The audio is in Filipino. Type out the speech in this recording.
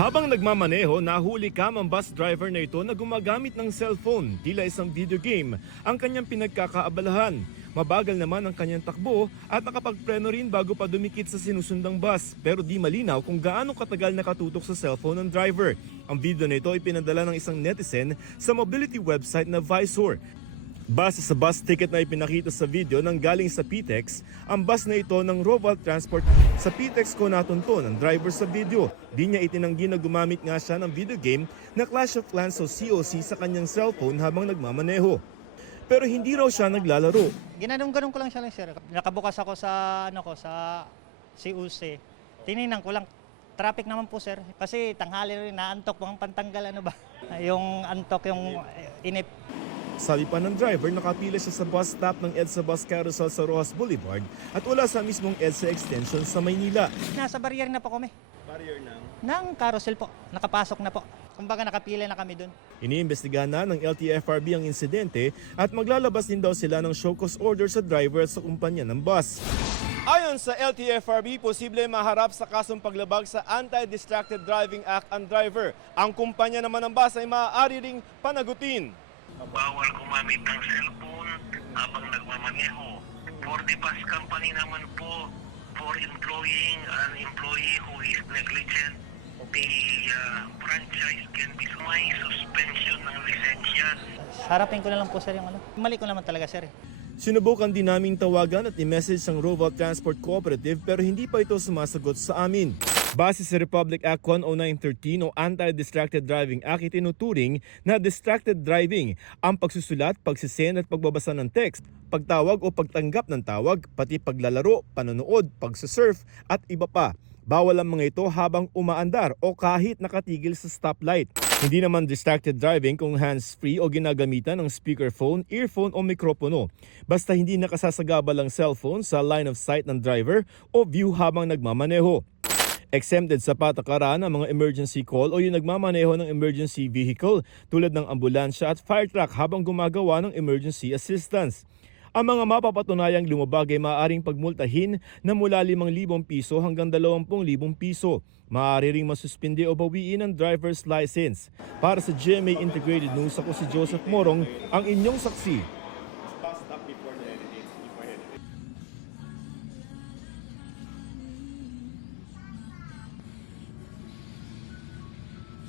Habang nagmamaneho, nahuli ang bus driver na ito na gumagamit ng cellphone, tila isang video game, ang kanyang pinagkakaabalahan. Mabagal naman ang kanyang takbo at nakapagpreno rin bago pa dumikit sa sinusundang bus, pero di malinaw kung gaano katagal nakatutok sa cellphone ng driver. Ang video na ito ay pinadala ng isang netizen sa mobility website na Visor. Base sa bus ticket na ipinakita sa video nang galing sa PTEX, ang bus na ito ng Roval Transport. Sa PTEX ko natunto ng driver sa video. Di niya itinanggi na gumamit nga siya ng video game na Clash of Clans o COC sa kanyang cellphone habang nagmamaneho. Pero hindi raw siya naglalaro. Ginanong-ganong ko lang siya sir. Nakabukas ako sa sa COC. Tiningnan ko lang. Traffic naman po sir. Kasi tanghali rin naantok pang pantanggal Yung antok yung inip. Sabi pa ng driver, nakapila siya sa bus stop ng EDSA Bus Carousel sa Rojas Boulevard at wala sa mismong EDSA Extension sa Maynila. Nasa barrier na po kami. Barrier ng? Ng carousel po. Nakapasok na po. Kumbaga nakapila na kami dun. Iniimbestigahan na ng LTFRB ang insidente at maglalabas din daw sila ng show cause order sa driver at sa kumpanya ng bus. Ayon sa LTFRB, posible maharap sa kasong paglabag sa Anti-Distracted Driving Act ang driver. Ang kumpanya naman ng bus ay maaari ring panagutin. Bawal gumamit ng cellphone habang nagmamaneho. For the bus company naman po, for employing an employee who is negligent, the franchise can be may suspension ng lisensya. Harapin ko na lang po sir yung Mali ko naman talaga sir. Sinubukan din naming tawagan at i-message ang Roval Transport Cooperative pero hindi pa ito sumasagot sa amin. Base sa Republic Act 10913 o Anti-Distracted Driving Act, itinuturing na distracted driving ang pagsusulat, pagsisend at pagbabasa ng text, pagtawag o pagtanggap ng tawag, pati paglalaro, panonood, pagsusurf at iba pa. Bawal ang mga ito habang umaandar o kahit nakatigil sa stoplight. Hindi naman distracted driving kung hands-free o ginagamitan ng speakerphone, earphone o mikropono. Basta hindi nakasasagabal ang cellphone sa line of sight ng driver o view habang nagmamaneho. Exempted sa patakaran ang mga emergency call o yung nagmamaneho ng emergency vehicle tulad ng ambulansya at fire truck habang gumagawa ng emergency assistance. Ang mga mapapatunayang lumabag ay maaaring pagmultahin na mula 5,000 piso hanggang 20,000 piso. Maaari ring masuspindi o bawiin ang driver's license. Para sa GMA Integrated News, ako si Joseph Morong, ang inyong saksi.